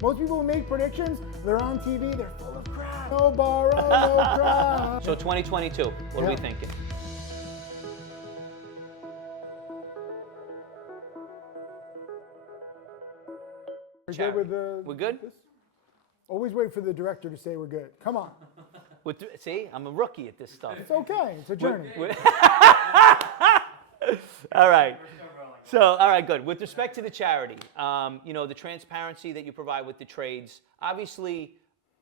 Most people who make predictions, they're on TV, they're full of crap. No borrow, no cry. So 2022, what are we thinking? We're good? Always wait for the director to say we're good. Come on. See, I'm a rookie at this stuff. It's okay. It's a journey. All right. So, all right, good. With respect to the charity, you know, the transparency that you provide with the trades, obviously,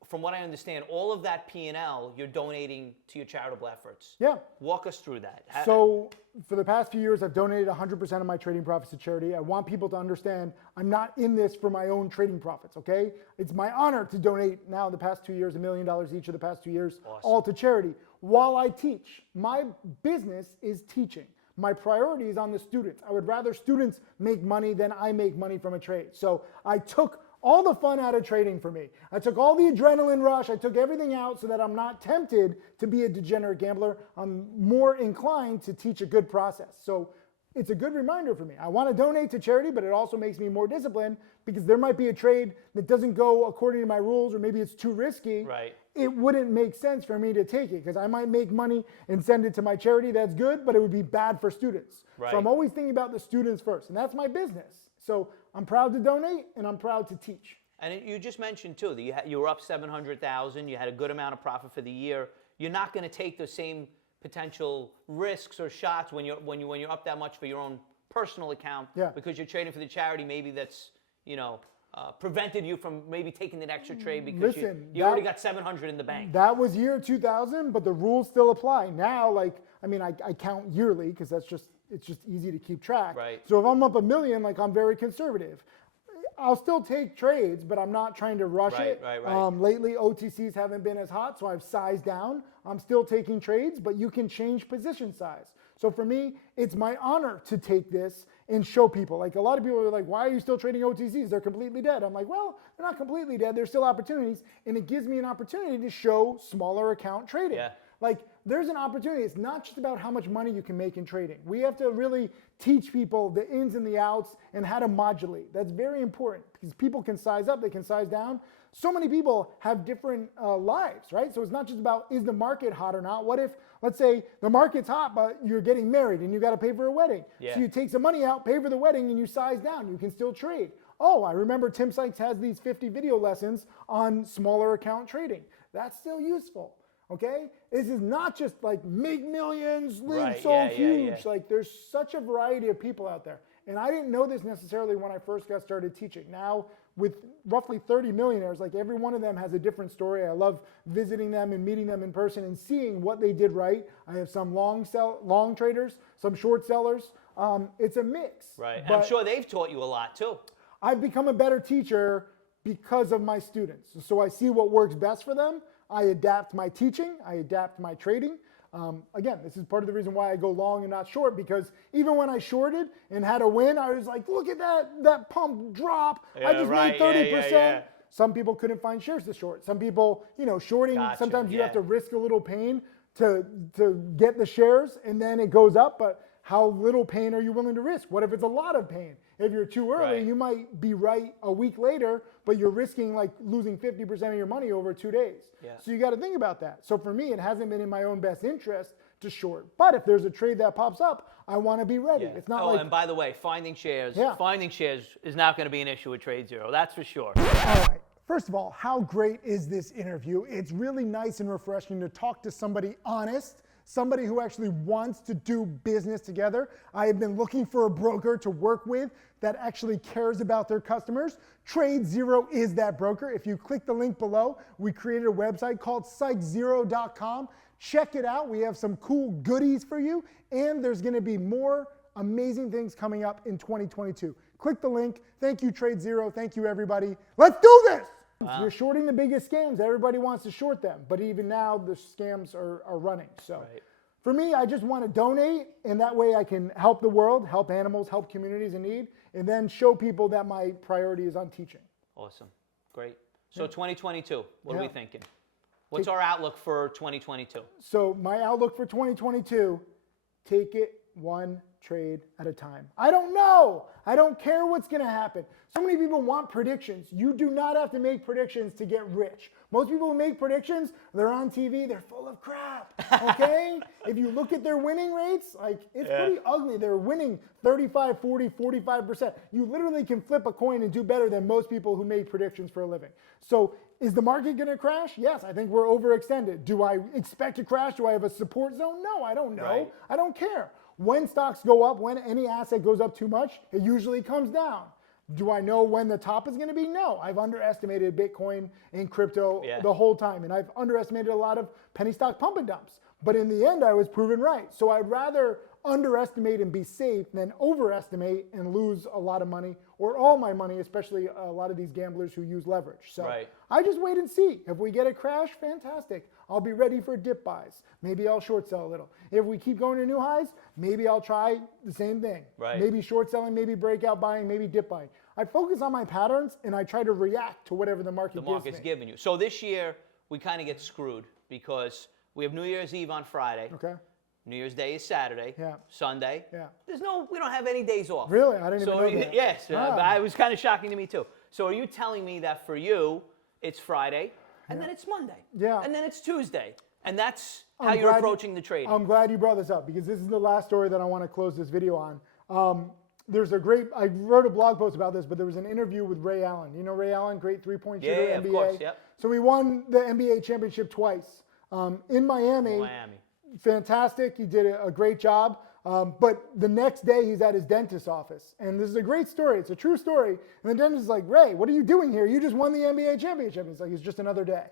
from what I understand, all of that P&L you're donating to your charitable efforts. Yeah. Walk us through that. So for the past few years, I've donated 100% of my trading profits to charity. I want people to understand I'm not in this for my own trading profits, okay? It's my honor to donate now the past 2 years, $1 million each of the past 2 years, all to charity while I teach. My business is teaching. My priority is on the students. I would rather students make money than I make money from a trade. So I took all the fun out of trading for me. I took all the adrenaline rush. I took everything out so that I'm not tempted to be a degenerate gambler. I'm more inclined to teach a good process. So it's a good reminder for me. I want to donate to charity, but it also makes me more disciplined because there might be a trade that doesn't go according to my rules, or maybe it's too risky. Right. It wouldn't make sense for me to take it because I might make money and send it to my charity. That's good, but it would be bad for students. Right. So I'm always thinking about the students first, and that's my business. So I'm proud to donate and I'm proud to teach. And you just mentioned too that you were up 700,000. You had a good amount of profit for the year. You're not going to take the same potential risks or shots when you're up that much for your own personal account, because you're trading for the charity. Maybe that's prevented you from maybe taking that extra trade because you already got 700 in the bank. That was year 2000, but the rules still apply now. Like, I mean, I count yearly because it's just easy to keep track. Right. So if I'm up $1 million, like, I'm very conservative. I'll still take trades, but I'm not trying to rush it. Right. Lately, OTCs haven't been as hot, so I've sized down. I'm still taking trades, but you can change position size. So for me, it's my honor to take this and show people. Like, a lot of people are like, why are you still trading OTCs? They're completely dead. I'm like, well, they're not completely dead. There's still opportunities, and it gives me an opportunity to show smaller account trading. Yeah. Like, there's an opportunity. It's not just about how much money you can make in trading. We have to really teach people the ins and the outs and how to modulate. That's very important because people can size up, they can size down. So many people have different lives, right? So it's not just about, is the market hot or not? What if, let's say the market's hot, but you're getting married and you got to pay for a wedding. Yeah. So you take some money out, pay for the wedding, and you size down. You can still trade. Oh, I remember Tim Sykes has these 50 video lessons on smaller account trading. That's still useful. Okay? This is not just like make millions, live so huge. Like, there's such a variety of people out there. And I didn't know this necessarily when I first got started teaching. Now, with roughly 30 millionaires, like, every one of them has a different story. I love visiting them and meeting them in person and seeing what they did right. I have some long traders, some short sellers. It's a mix. Right. And I'm sure they've taught you a lot too. I've become a better teacher because of my students. So I see what works best for them. I adapt my teaching, I adapt my trading. Again, this is part of the reason why I go long and not short, because even when I shorted and had a win, I was like, look at that pump drop. I just made 30%. Some people couldn't find shares to short. Some people, shorting, sometimes you have to risk a little pain to get the shares, and then it goes up, but how little pain are you willing to risk? What if it's a lot of pain? If you're too early, you might be right a week later, but you're risking like losing 50% of your money over 2 days. Yeah. So you got to think about that. So for me, it hasn't been in my own best interest to short. But if there's a trade that pops up, I want to be ready. Yeah. It's not like. And by the way, finding shares is not going to be an issue with TradeZero. That's for sure. All right. First of all, how great is this interview? It's really nice and refreshing to talk to somebody honest, somebody who actually wants to do business together. I have been looking for a broker to work with that actually cares about their customers. TradeZero is that broker. If you click the link below, we created a website called Sykeszero.com. Check it out. We have some cool goodies for you, and there's going to be more amazing things coming up in 2022. Click the link. Thank you, TradeZero. Thank you, everybody. Let's do this! Wow. You're shorting the biggest scams. Everybody wants to short them, but even now the scams are running. So for me, I just want to donate, and that way I can help the world, help animals, help communities in need, and then show people that my priority is on teaching. Awesome. Great. So 2022, what are we thinking? What's our outlook for 2022? So my outlook for 2022, take it one trade at a time. I don't know. I don't care what's going to happen. So many people want predictions. You do not have to make predictions to get rich. Most people who make predictions, they're on TV, they're full of crap, okay? If you look at their winning rates, like it's pretty ugly. They're winning 35, 40, 45%. You literally can flip a coin and do better than most people who make predictions for a living. So is the market going to crash? Yes, I think we're overextended. Do I expect to crash? Do I have a support zone? No, I don't know. Right. I don't care. When stocks go up, when any asset goes up too much, it usually comes down. Do I know when the top is going to be? No. I've underestimated Bitcoin and crypto the whole time, and I've underestimated a lot of penny stock pump and dumps. But in the end, I was proven right. So I'd rather underestimate and be safe than overestimate and lose a lot of money or all my money, especially a lot of these gamblers who use leverage. So I just wait and see. If we get a crash, fantastic. I'll be ready for dip buys. Maybe I'll short sell a little. If we keep going to new highs, maybe I'll try the same thing. Maybe short selling, maybe breakout buying, maybe dip buying. I focus on my patterns and I try to react to whatever the market gives me. Giving you. So this year, we kind of get screwed because we have New Year's Eve on Friday. Okay. New Year's Day is Saturday. Yeah. Sunday. Yeah. We don't have any days off. Really? I didn't even know that. Yes. But it was kind of shocking to me too. So are you telling me that for you, it's Friday, and then it's Monday, and then it's Tuesday, and that's how you're approaching the trading? I'm glad you brought this up because this is the last story that I want to close this video on. I wrote a blog post about this, but there was an interview with Ray Allen. You know Ray Allen, great three-point shooter, NBA. Of course, yep. So he won the NBA championship twice in Miami. Fantastic. He did a great job. But the next day he's at his dentist's office. And this is a great story. It's a true story. And the dentist is like, Ray, what are you doing here? You just won the NBA championship. He's like, it's just another day.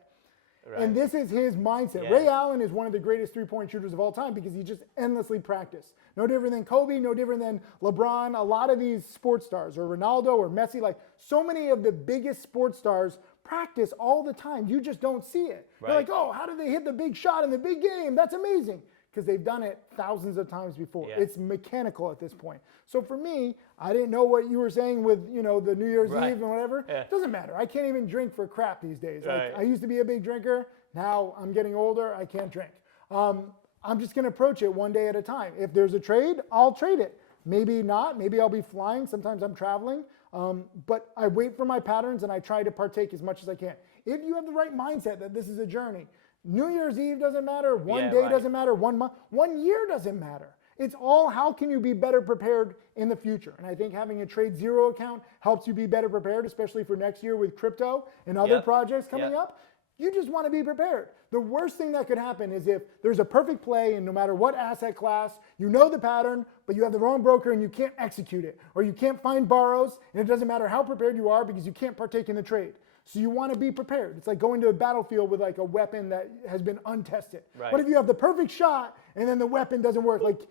Right. And this is his mindset. Ray Allen is one of the greatest three-point shooters of all time because he just endlessly practiced. No different than Kobe, no different than LeBron. A lot of these sports stars, or Ronaldo or Messi, like so many of the biggest sports stars practice all the time. You just don't see it. Right. You're like, oh, how did they hit the big shot in the big game? That's amazing. Because they've done it thousands of times before. It's mechanical at this point. So for me, I didn't know what you were saying with the New Year's Eve and whatever. It doesn't matter. I can't even drink for crap these days. Like, I used to be a big drinker. Now I'm getting older. I can't drink. I'm just going to approach it one day at a time. If there's a trade, I'll trade it. Maybe not. Maybe I'll be flying. Sometimes I'm traveling. But I wait for my patterns and I try to partake as much as I can. If you have the right mindset that this is a journey, New Year's Eve doesn't matter, one day doesn't matter, 1 month, 1 year doesn't matter. It's all how can you be better prepared in the future. And I think having a TradeZero account helps you be better prepared, especially for next year with crypto and other projects coming up. You just want to be prepared. The worst thing that could happen is if there's a perfect play and no matter what asset class, you know the pattern, but you have the wrong broker and you can't execute it. Or you can't find borrows and it doesn't matter how prepared you are because you can't partake in the trade. So you want to be prepared. It's like going to a battlefield with like a weapon that has been untested. Right. What if you have the perfect shot and then the weapon doesn't work? Like,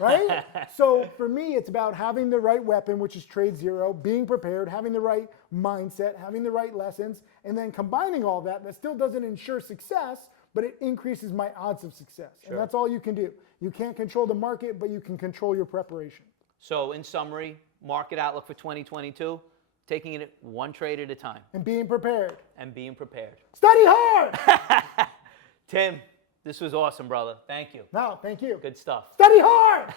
right? So for me, it's about having the right weapon, which is TradeZero, being prepared, having the right mindset, having the right lessons, and then combining all that. That still doesn't ensure success, but it increases my odds of success. And that's all you can do. You can't control the market, but you can control your preparation. So in summary, market outlook for 2022. Taking it one trade at a time. And being prepared. Study hard! Tim, this was awesome, brother. Thank you. No, thank you. Good stuff. Study hard!